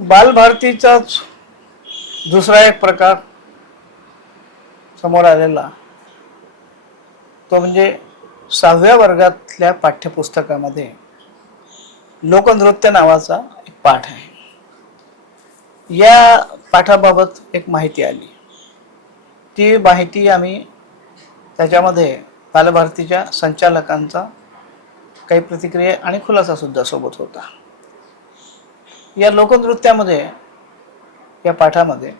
बालभारतीचाच दुसरा एक प्रकार समोर आलेला तो म्हणजे 6व्या वर्गातल्या पाठ्यपुस्तकामध्ये लोकनृत्य नावाचा एक पाठ आहे. या पाठाबाबत एक माहिती आली. ती माहिती आम्ही त्याच्यामध्ये बालभारतीच्या संचालकांचा काही प्रतिक्रिया आणि खुलासा सुद्धा सोबत होता. या लोकनृत्यामध्ये या पाठामध्ये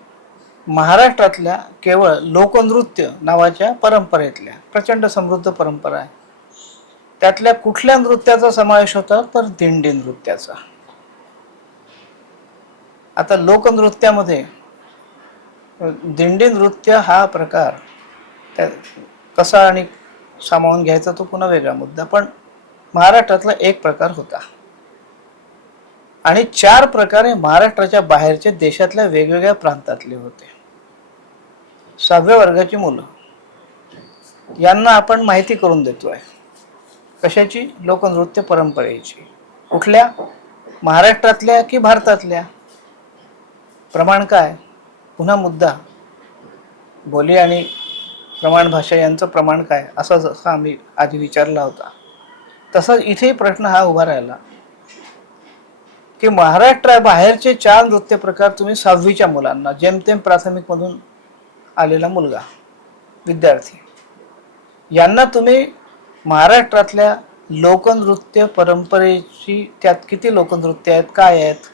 महाराष्ट्रातल्या केवळ लोकनृत्य नावाच्या परंपरेतल्या प्रचंड समृद्ध परंपरा आहे. त्यातल्या कुठल्या नृत्याचा समावेश होता तर दिंडी नृत्याचा. आता लोकनृत्यामध्ये दिंडी नृत्य हा प्रकार कसा आणि सामावून घ्यायचा तो पुन्हा वेगळा मुद्दा, पण महाराष्ट्रातला एक प्रकार होता आणि 4 प्रकारे महाराष्ट्राच्या बाहेरच्या देशातल्या वेगवेगळ्या प्रांतातले होते. 6व्या वर्गाची मुलं यांना आपण माहिती करून देतोय. कशाची? लोकनृत्य परंपरेची. कुठल्या? महाराष्ट्रातल्या की भारतातल्या? प्रमाण काय? पुन्हा मुद्दा बोली आणि प्रमाण भाषा यांचं प्रमाण काय, असा जसा आम्ही आधी विचारला होता तसाच इथेही प्रश्न हा उभा राहिला की महाराष्ट्राबाहेरचे 4 नृत्य प्रकार तुम्ही 6वीच्या मुलांना, जेमतेम प्राथमिक मधून आलेला मुलगा विद्यार्थी, यांना तुम्ही महाराष्ट्रातल्या लोकनृत्य परंपरेची, त्यात किती लोकनृत्य आहेत, काय आहेत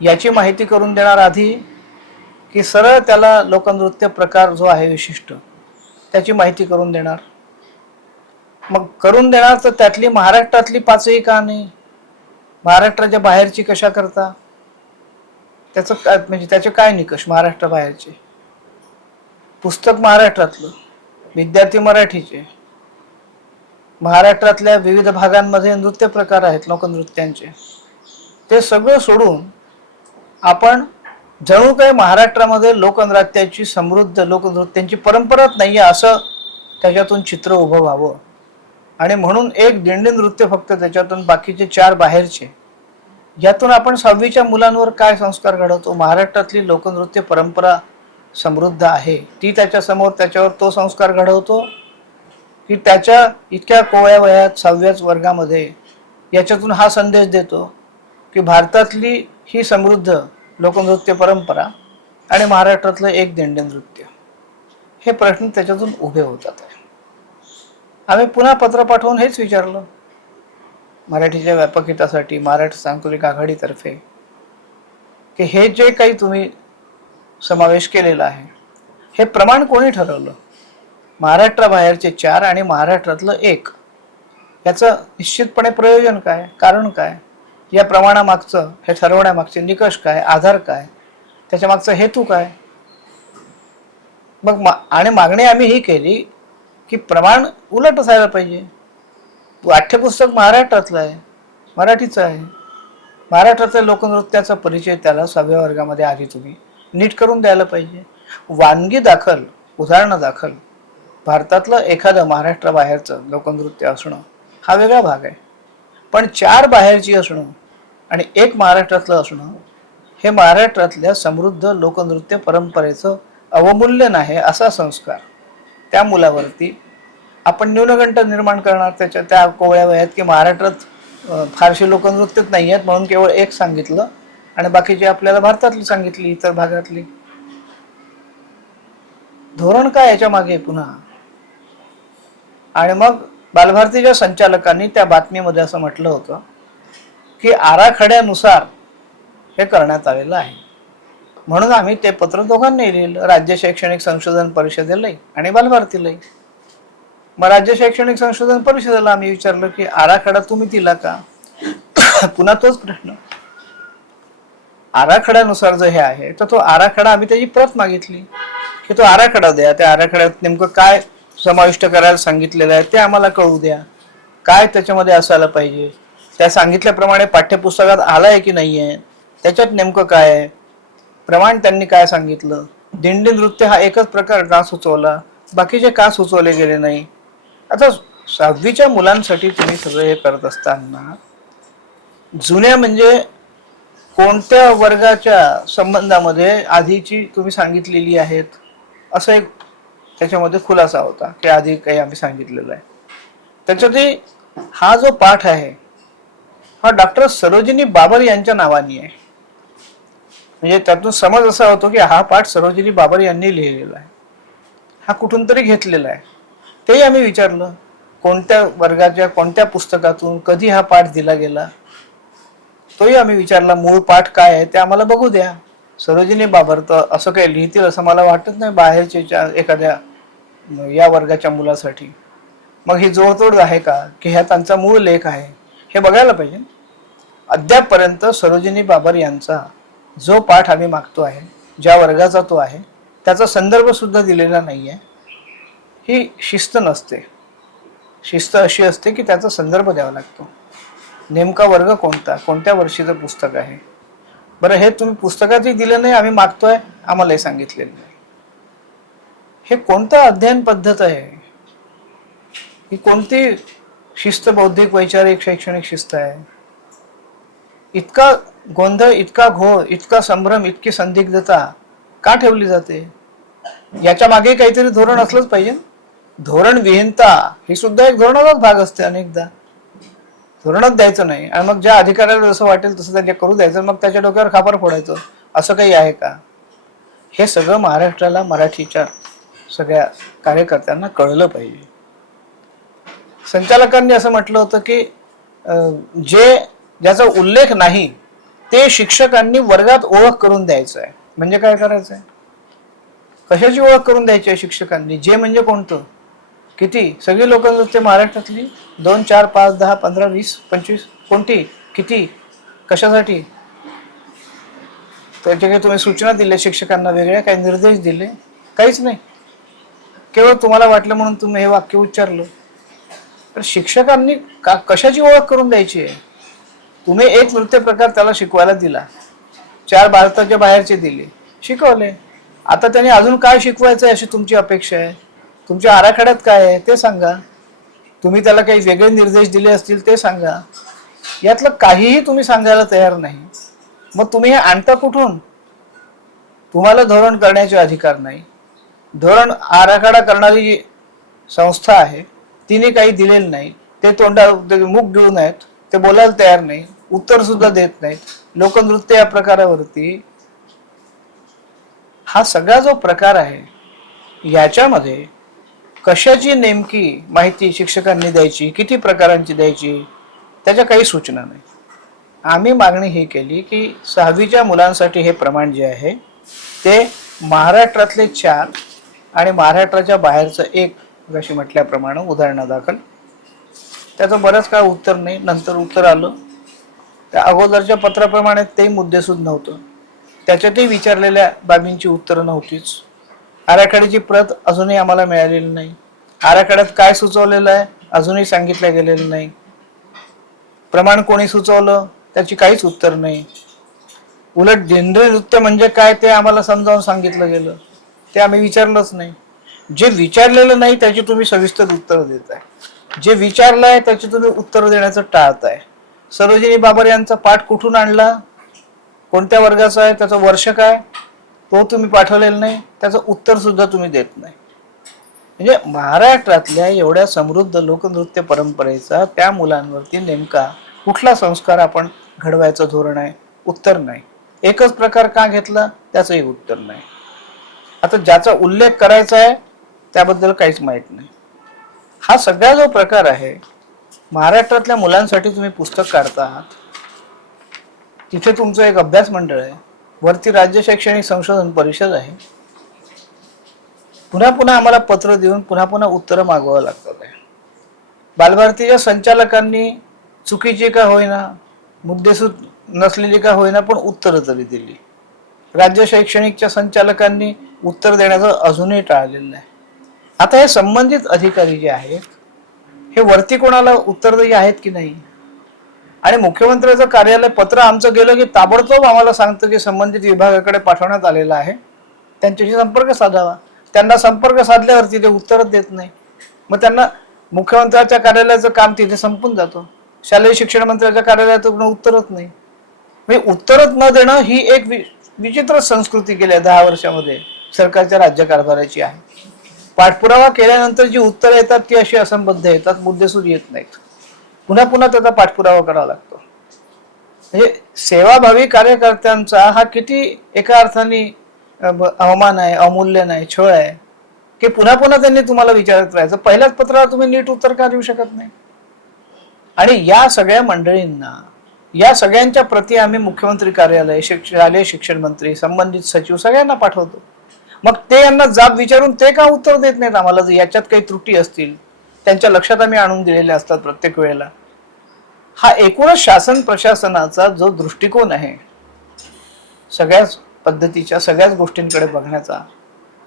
याची माहिती करून देणार आधी, की सरळ त्याला लोकनृत्य प्रकार जो आहे विशिष्ट त्याची माहिती करून देणार? मग करून देणार तर त्यातली महाराष्ट्रातली 5ही का नाही? महाराष्ट्राच्या बाहेरची कशा करता? त्याचं काय म्हणजे त्याचे काय निकष? महाराष्ट्राबाहेरचे पुस्तक महाराष्ट्रातलं, विद्यार्थी मराठीचे, महाराष्ट्रातल्या विविध भागांमध्ये नृत्य प्रकार आहेत लोकनृत्यांचे, ते सगळं सोडून आपण जणू काही महाराष्ट्रामध्ये लोकनृत्याची समृद्ध लोकनृत्यांची परंपराच नाही आहे असं त्याच्यातून चित्र उभं व्हावं. आणि म्हणून एक दिंडी नृत्य फक्त त्याच्यातून, बाकीचे 4 बाहेरचे. यातून आपण 6वीच्या मुलांवर काय संस्कार घडवतो? महाराष्ट्रातली लोकनृत्य परंपरा समृद्ध आहे ती त्याच्यासमोर, त्याच्यावर तो संस्कार घडवतो, की त्याच्या इतक्या कोवळ्या वयात 6व्याच वर्गामध्ये याच्यातून हा संदेश देतो की भारतातली ही समृद्ध लोकनृत्य परंपरा आणि महाराष्ट्रातलं एक दिंडी नृत्य, हे प्रश्न त्याच्यातून उभे होतात. आम्ही पुन्हा पत्र पाठवून हेच विचारलं मराठीच्या व्यापक हितासाठी महाराष्ट्र सांस्कृतिक आघाडीतर्फे, की हे जे काही तुम्ही समावेश केलेला आहे हे प्रमाण कोणी ठरवलं? महाराष्ट्राबाहेरचे 4 आणि महाराष्ट्रातलं 1, याचं निश्चितपणे प्रयोजन काय, कारण काय, या प्रमाणामागचं, हे ठरवण्यामागचे निकष काय, आधार काय, त्याच्या मागचा हेतू काय? मग आणि मागणी आम्ही ही केली की प्रमाण उलट असायला पाहिजे. पाठ्यपुस्तक महाराष्ट्रातलं आहे, मराठीचं आहे. महाराष्ट्रातल्या लोकनृत्याचा परिचय त्याला 6व्या वर्गामध्ये आधी तुम्ही नीट करून द्यायला पाहिजे. वानगी दाखल, उदाहरणं दाखल भारतातलं एखादं महाराष्ट्राबाहेरचं लोकनृत्य असणं हा वेगळा भाग आहे, पण 4 बाहेरची असणं आणि 1 महाराष्ट्रातलं असणं हे महाराष्ट्रातल्या समृद्ध लोकनृत्य परंपरेचं अवमूल्यन आहे. असा संस्कार त्या मुलावरती आपण न्यूनगंड निर्माण करणार त्याच्या त्या कोवळ्या वयात, की महाराष्ट्रात फारशी लोकनृत्यच नाही आहेत म्हणून केवळ 1 सांगितलं आणि बाकीची आपल्याला भारतातली सांगितली, इतर भागातली. धोरण काय याच्या मागे पुन्हा? आणि मग बालभारतीच्या संचालकांनी त्या बातमीमध्ये असं म्हटलं होतं की आराखड्यानुसार हे करण्यात आलेलं आहे. म्हणून आम्ही ते पत्र दोघांनी लिहिलं, राज्य शैक्षणिक संशोधन परिषदेलाही आणि बालभारतीलाही. मग राज्य शैक्षणिक संशोधन परिषदेला आम्ही विचारलं की आराखडा तुम्ही दिला का? पुन्हा तोच प्रश्न. आराखड्यानुसार जर हे आहे तर तो आराखडा, आम्ही त्याची प्रत मागितली की तो आराखडा द्या, त्या आराखड्यात नेमकं काय समाविष्ट करायला सांगितलेलं आहे ते आम्हाला कळू द्या, काय त्याच्यामध्ये असायला पाहिजे, त्या सांगितल्याप्रमाणे पाठ्यपुस्तकात आलाय की नाही आहे, त्याच्यात नेमकं काय आहे, प्रमाण त्यांनी काय सांगितलं, दिंडी नृत्य हा एकच प्रकार का सुचवला, बाकीचे का सुचवले गेले नाही. आता 6वीच्या मुलांसाठी तुम्ही सगळं हे करत असताना जुन्या म्हणजे कोणत्या वर्गाच्या संबंधामध्ये आधीची तुम्ही सांगितलेली आहेत, असं एक त्याच्यामध्ये खुलासा होता की आधी काही आम्ही सांगितलेलं आहे. त्याच्यात हा जो पाठ आहे हा डॉक्टर सरोजिनी बाबर यांच्या नावाने आहे. म्हणजे त्यातून समज असा होतो की हा पाठ सरोजिनी बाबर यांनी लिहिलेला आहे, हा कुठून तरी घेतलेला आहे. तेही आम्ही विचारलं कोणत्या वर्गाच्या कोणत्या पुस्तकातून कधी हा पाठ दिला गेला, तोही आम्ही विचारला. मूळ पाठ काय आहे ते आम्हाला बघू द्या. सरोजिनी बाबर तर असं काही लिहितील असं मला वाटत नाही बाहेरच्या एखाद्या या वर्गाच्या मुलासाठी. मग ही जोडतोड आहे का की ह्या त्यांचा मूळ लेख आहे हे बघायला पाहिजे. अद्यापपर्यंत सरोजिनी बाबर यांचा जो पाठ आम्ही मागतो आहे, ज्या वर्गाचा तो आहे, त्याचा संदर्भ सुद्धा दिलेला नाही आहे. ही शिस्त नसते. शिस्त अशी असते की त्याचा संदर्भ द्यावा लागतो. नेमका वर्ग कोणता, कोणत्या वर्षीचं पुस्तक आहे. बरं, हे तुम्ही पुस्तकातही दिलं नाही, आम्ही मागतोय आम्हालाही सांगितलेलं नाही. हे कोणतं अध्ययन पद्धत आहे, ही कोणती शिस्त, बौद्धिक वैचारिक शैक्षणिक शिस्त आहे. इतका गोंधळ, इतका घोळ, इतका संभ्रम, इतकी संदिग्धता का ठेवली जाते. याच्या मागे काहीतरी धोरण असलंच पाहिजे. धोरण विहीनता ही सुद्धा एक धोरणाचाच भाग असते. अनेकदा धोरणच द्यायचं नाही आणि मग ज्या अधिकाऱ्याला जसं वाटेल तसं त्याच्या करू द्यायचं, मग त्याच्या डोक्यावर खापर फोडायचं, असं काही आहे का. हे सगळं महाराष्ट्राला, मराठीच्या सगळ्या कार्यकर्त्यांना कळलं पाहिजे. संचालकांनी असं म्हटलं होतं की ज्याचा उल्लेख नाही ते शिक्षकांनी वर्गात ओळख करून द्यायचं आहे. म्हणजे काय करायचं आहे, कशाची ओळख करून द्यायची आहे शिक्षकांनी. जे म्हणजे कोणतं, किती, सगळी लोक नृत्य महाराष्ट्रातली 2, 4, 5, 10, 15, 20, 25, कोणती, किती, कशासाठी. त्याचे काही तुम्ही सूचना दिल्या शिक्षकांना, वेगळ्या काही निर्देश दिले, काहीच नाही. केवळ तुम्हाला वाटलं म्हणून तुम्ही हे वाक्य उच्चारलं. तर शिक्षकांनी कशाची ओळख करून द्यायची आहे. तुम्ही एक नृत्य प्रकार त्याला शिकवायला दिला, 4 भारताच्या बाहेरचे दिले, शिकवले. आता त्यांनी अजून काय शिकवायचं आहे अशी तुमची अपेक्षा आहे. तुमच्या आराखड्यात काय आहे ते सांगा. तुम्ही त्याला काही वेगळे निर्देश दिले असतील ते सांगा. यातलं काहीही तुम्ही सांगायला तयार नाही. मग तुम्ही हे आणता कुठून. तुम्हाला धोरण करण्याचे अधिकार नाही. धोरण आराखडा करणारी जी संस्था आहे तिने काही दिलेलं नाही. ते मुख गिळून आहेत, ते बोलायला तयार नाही, उत्तर सुद्धा देत नाहीत. लोकनृत्य या प्रकारावरती हा सगळा जो प्रकार आहे याच्यामध्ये कशाची नेमकी माहिती शिक्षकांनी द्यायची, किती प्रकारांची द्यायची, त्याच्या काही सूचना नाही. आम्ही मागणी ही केली की 6वीच्या मुलांसाठी हे प्रमाण जे आहे ते महाराष्ट्रातले 4 आणि महाराष्ट्राच्या बाहेरचं 1 अशी म्हटल्याप्रमाणे उदाहरणादाखल. त्याचं बरंच काय उत्तर नाही. नंतर उत्तर आलं. त्या अगोदरच्या पत्राप्रमाणे ते मुद्देसूद नव्हतं. त्याच्यातही विचारलेल्या बाबींची उत्तरं नव्हतीच. आराखड्याची प्रत अजूनही आम्हाला मिळालेली नाही. आराखड्यात काय सुचवलेलं आहे अजूनही सांगितलं गेलेलं नाही. प्रमाण कोणी सुचवलं त्याची काहीच उत्तर नाही. उलट दिंडी नृत्य म्हणजे काय ते आम्हाला समजावून सांगितलं गेलं, ते आम्ही विचारलंच नाही. जे विचारलेलं नाही त्याची तुम्ही सविस्तर उत्तर देताय. जे विचारलंय त्याची तुम्ही उत्तर देण्याचं टाळताय. सरोजिनी बाबर यांचा पाठ कुठून आणला, कोणत्या वर्गाचा आहे, त्याचं वर्ष काय, तो तुम्ही पाठवलेलं नाही. त्याचं उत्तर सुद्धा तुम्ही देत नाही. म्हणजे महाराष्ट्रातल्या एवढ्या समृद्ध लोकनृत्य परंपरेचा त्या मुलांवरती नेमका कुठला संस्कार आपण घडवायचं धोरण आहे, उत्तर नाही. एकच प्रकार का घेतला त्याचंही उत्तर नाही. आता ज्याचा उल्लेख करायचा आहे त्याबद्दल काहीच माहित नाही. हा सगळा जो प्रकार आहे, महाराष्ट्रातल्या मुलांसाठी तुम्ही पुस्तक काढता आहात, तिथे तुमचं एक अभ्यास मंडळ आहे, वरती राज्य शैक्षणिक संशोधन परिषद आहे. पुन्हा पुन्हा आम्हाला पत्र देऊन पुन्हा पुन्हा उत्तरं मागवावं लागतात. बालभारतीच्या संचालकांनी चुकीची का होईना, मुद्देसूद नसलेली का होईना, पण उत्तरं तरी दिली. राज्य शैक्षणिकच्या संचालकांनी उत्तर देण्याचं अजूनही टाळलेलं आहे. आता हे संबंधित अधिकारी जे आहेत हे वरती कोणाला उत्तरदायी आहेत की नाही. आणि मुख्यमंत्र्याचं कार्यालय पत्र आमचं गेलं की ताबडतोब आम्हाला सांगतं की संबंधित विभागाकडे पाठवण्यात आलेलं आहे, त्यांच्याशी संपर्क साधावा. त्यांना संपर्क साधल्यावरती ते उत्तरच देत नाही. मग त्यांना मुख्यमंत्र्याच्या कार्यालयाचं काम तिथे संपून जातं. शालेय शिक्षण मंत्र्याच्या कार्यालयातून उत्तरच नाही. म्हणजे उत्तरच न देणं ही एक विचित्र संस्कृती गेल्या 10 वर्षामध्ये सरकारच्या राज्यकारभाराची आहे. पाठपुरावा केल्यानंतर जी उत्तरं येतात ती अशी असंबद्ध येतात, मुद्देसूद येत नाहीत. पुन्हा पुन्हा त्याचा पाठपुरावा करावा लागतो. म्हणजे सेवाभावी कार्यकर्त्यांचा हा किती एका अर्थाने अवमान आहे, अवमूल्य नाही, छळ आहे की पुन्हा पुन्हा त्यांनी तुम्हाला विचारत राहायचं. पहिल्याच पत्राला तुम्ही नीट उत्तर का देऊ शकत नाही? आणि या सगळ्या मंडळींना, या सगळ्यांच्या प्रती आम्ही मुख्यमंत्री कार्यालय, शालेय शिक्षण मंत्री, संबंधित सचिव सगळ्यांना पाठवतो. मग ते यांना जाब विचारून ते का उत्तर देत नाहीत आम्हाला? जर याच्यात काही त्रुटी असतील त्यांच्या लक्षात आम्ही आणून दिलेल्या असतात प्रत्येक वेळेला. हा एकूणच शासन प्रशासनाचा जो दृष्टिकोन आहे, सगळ्याच पद्धतीच्या सगळ्याच गोष्टींकडे बघण्याचा,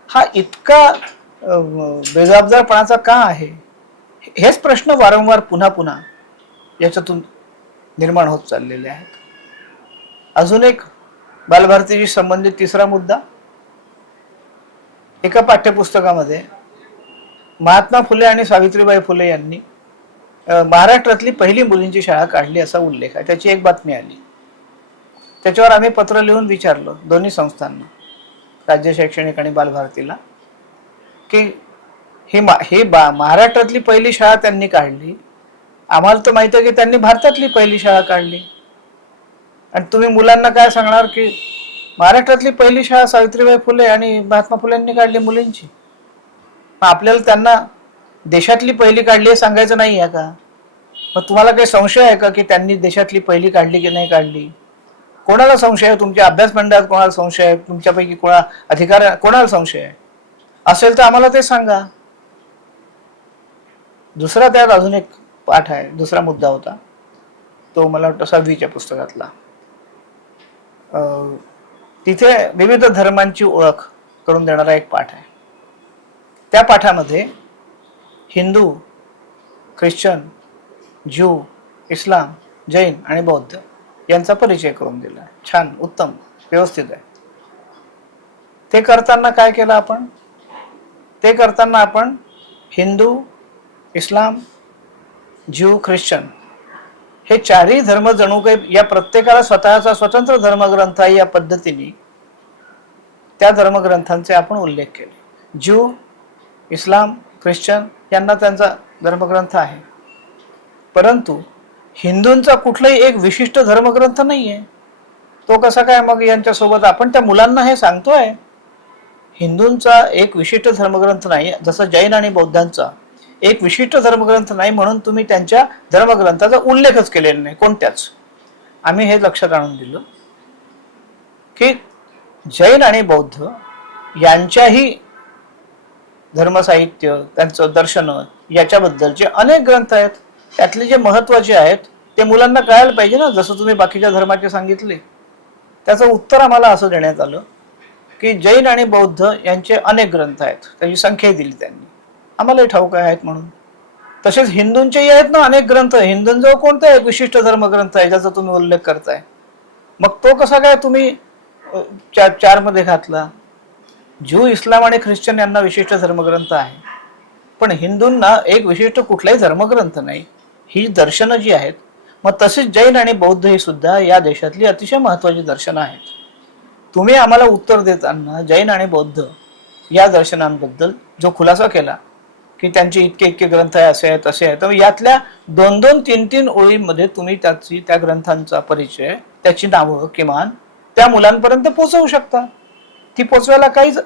हा इतका बेजबाबदारपणाचा का आहे? हेच प्रश्न वारंवार पुन्हा पुन्हा याच्यातून निर्माण होत चाललेले आहेत. अजून एक बालभारतीशी संबंधित तिसरा मुद्दा, एका पाठ्यपुस्तकामध्ये महात्मा फुले आणि सावित्रीबाई फुले यांनी महाराष्ट्रातली पहिली मुलींची शाळा काढली असा उल्लेख आहे. त्याची एक बातमी आली. त्याच्यावर आम्ही पत्र लिहून विचारलं दोन्ही संस्थांना, राज्य शैक्षणिक आणि बालभारतीला, की ही महाराष्ट्रातली पहिली शाळा त्यांनी काढली, आम्हाला तर माहिती आहे की त्यांनी भारतातली पहिली शाळा काढली, आणि तुम्ही मुलांना काय सांगणार की महाराष्ट्रातली पहिली शाळा सावित्रीबाई फुले आणि महात्मा फुलेंनी काढली मुलींची? आपल्याला त्यांना देशातली पहिली काढली हे सांगायचं नाही आहे का? मग तुम्हाला काही संशय आहे का की त्यांनी देशातली पहिली काढली की नाही काढली? कोणाला संशय आहे? तुमच्या अभ्यास मंडळात कोणाला संशय आहे? तुमच्यापैकी कोणाला संशय आहे? असेल तर आम्हाला ते सांगा. दुसरा त्यात अजून एक पाठ आहे, दुसरा मुद्दा होता तो मला वाटतं 6वीच्या पुस्तकातला. तिथे विविध धर्मांची ओळख करून देणारा एक पाठ आहे. त्या पाठामध्ये हिंदू, ख्रिश्चन, ज्यू, इस्लाम, जैन आणि बौद्ध यांचा परिचय करून दिला. छान, उत्तम, व्यवस्थित आहे. ते करताना काय केलं आपण? ते करताना आपण हिंदू, इस्लाम, ज्यू, ख्रिश्चन हे चारही धर्म जणू काही या प्रत्येकाला स्वतःचा स्वतंत्र धर्मग्रंथ आहे या पद्धतीने त्या धर्मग्रंथांचे आपण उल्लेख केले. ज्यू, इस्लाम, ख्रिश्चन यांना त्यांचा धर्मग्रंथ आहे, परंतु हिंदूंचा कुठलाही एक विशिष्ट धर्मग्रंथ नाही आहे. तो कसा काय मग यांच्यासोबत? आपण त्या मुलांना हे सांगतोय हिंदूंचा एक विशिष्ट धर्मग्रंथ नाही, जसं जैन आणि बौद्धांचा एक विशिष्ट धर्मग्रंथ नाही म्हणून तुम्ही त्यांच्या धर्मग्रंथाचा उल्लेखच केलेला नाही कोणत्याच. आम्ही हे लक्षात आणून दिलं की जैन आणि बौद्ध यांच्याही धर्मसाहित्य, त्यांचं दर्शन याच्याबद्दलचे अनेक ग्रंथ आहेत. त्यातले जे महत्वाचे आहेत ते मुलांना कळायला पाहिजे ना, जसं तुम्ही बाकीच्या धर्माचे सांगितले. त्याचं उत्तर आम्हाला असं देण्यात आलं की जैन आणि बौद्ध यांचे अनेक ग्रंथ आहेत, त्याची संख्या दिली त्यांनी, आम्हालाही ठाऊक आहेत म्हणून. तसेच हिंदूंचेही आहेत ना अनेक ग्रंथ. हिंदूंजवळ कोणता एक विशिष्ट धर्मग्रंथ आहे ज्याचा तुम्ही उल्लेख करताय? मग तो कसा काय तुम्ही चार मध्ये घातला? ज्यू, इस्लाम आणि ख्रिश्चन यांना विशिष्ट धर्मग्रंथ आहे, पण हिंदूंना एक विशिष्ट कुठलाही धर्मग्रंथ नाही, ही दर्शनं जी आहेत. मग तसेच जैन आणि बौद्ध ही सुद्धा या देशातली अतिशय महत्वाची दर्शनं आहेत. तुम्ही आम्हाला उत्तर देताना जैन आणि बौद्ध या दर्शनांबद्दल जो खुलासा केला की त्यांचे इतके इतके ग्रंथ आहे, असे आहेत, असे आहेत, तर यातल्या 2-2, 3-3 ओळींमध्ये तुम्ही त्या ग्रंथांचा परिचय, त्याची नावं किमान त्या मुलांपर्यंत पोहोचवू शकता. ती पोचवायला काहीच.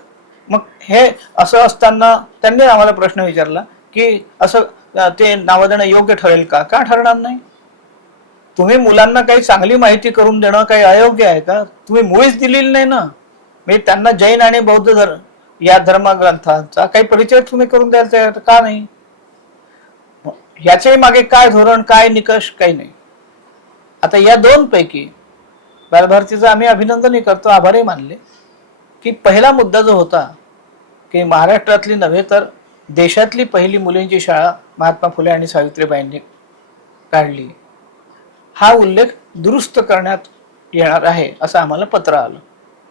मग हे असं असताना त्यांनी आम्हाला प्रश्न विचारला की असं ते नावं देणं योग्य ठरेल का? का ठरणार नाही? तुम्ही मुलांना काही चांगली माहिती करून देणं काही अयोग्य आहे का? तुम्ही मुळीच दिलेली नाही ना. म्हणजे त्यांना जैन आणि बौद्ध या धर्मग्रंथांचा काही परिचय तुम्ही करून द्यायचा का नाही? याच्याही मागे काय धोरण, काय निकष, काही नाही. आता या दोन पैकी बालभारतीचं आम्ही अभिनंदनही करतो, आभारही मानले की पहिला मुद्दा जो होता की महाराष्ट्रातली नव्हे तर देशातली पहिली मुलींची शाळा महात्मा फुले आणि सावित्रीबाईंनी काढली, हा उल्लेख दुरुस्त करण्यात येणार आहे असं आम्हाला पत्र आलं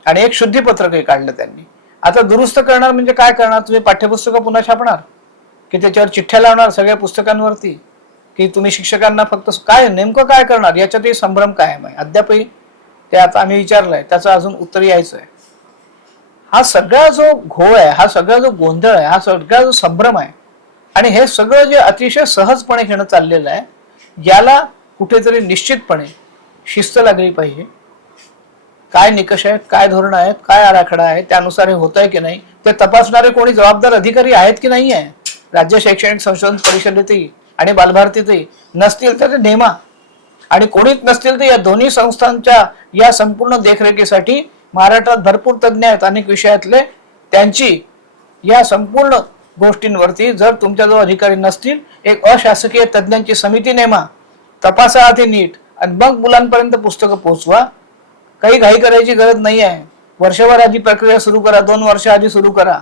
आणि एक शुद्धीपत्रकही काढलं त्यांनी. आता दुरुस्त करणार म्हणजे काय करणार? तुम्ही पाठ्यपुस्तकं पुन्हा छापणार की त्याच्यावर चिठ्ठ्या लावणार सगळ्या पुस्तकांवरती, की तुम्ही शिक्षकांना फक्त काय नेमकं काय करणार? याच्यातही संभ्रम कायम आहे. अद्यापही ते आता आम्ही विचारलंय, त्याचं अजून उत्तर यायचं आहे. हा सगळा जो घोळ आहे, हा सगळा जो गोंधळ आहे, हा सगळा जो संभ्रम आहे, आणि हे सगळं जे अतिशय सहजपणे घेणं चाललेलं आहे, याला कुठेतरी निश्चितपणे शिस्त लागली पाहिजे. काय निकष आहेत, काय धोरण आहेत, काय आराखडा आहे, त्यानुसार हे होत आहे की नाही ते तपासणारे कोणी जबाबदार अधिकारी आहेत की नाही आहे. राज्य शैक्षणिक संशोधन परिषदेतही आणि बालभारतीतही नसतील तर ते नेमा, आणि कोणीच नसतील तर या दोन्ही संस्थांच्या या संपूर्ण देखरेखीसाठी महाराष्ट्रात भरपूर तज्ज्ञ आहेत अनेक विषयातले. त्यांची या संपूर्ण गोष्टींवरती जर तुमच्याजवळ अधिकारी नसतील, एक अशासकीय तज्ज्ञांची समिती नेमा, तपासा आधी नीट, आणि मग मुलांपर्यंत पुस्तकं पोहोचवा. काही घाई करायची गरज नाही आहे. वर्षभर आधी प्रक्रिया सुरू करा, 2 वर्ष आधी सुरू करा,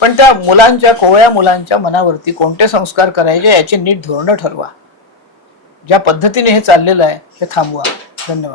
पण त्या मुलांच्या, कोवळ्या मुलांच्या मनावरती कोणते संस्कार करायचे याची नीट धोरणं ठरवा. ज्या पद्धतीने हे चाललेलं आहे हे थांबवा. धन्यवाद.